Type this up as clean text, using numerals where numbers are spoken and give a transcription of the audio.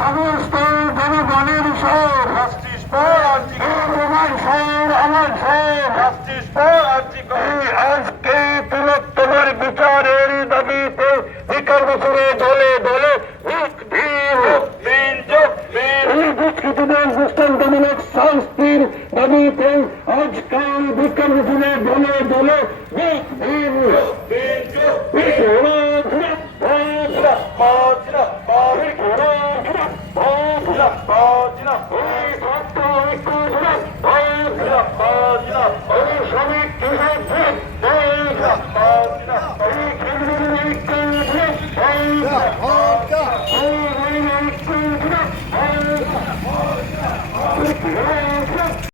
সমস্ত জনগণের স্বর আজকে তিলোত্তমার বিচারের দাবিতে বিকার বছরে দলে দলে দৃষ্টান্তমূলক শাস্তির দাবিতে আজকাল বিকার বছরে দলে দলে Yeah.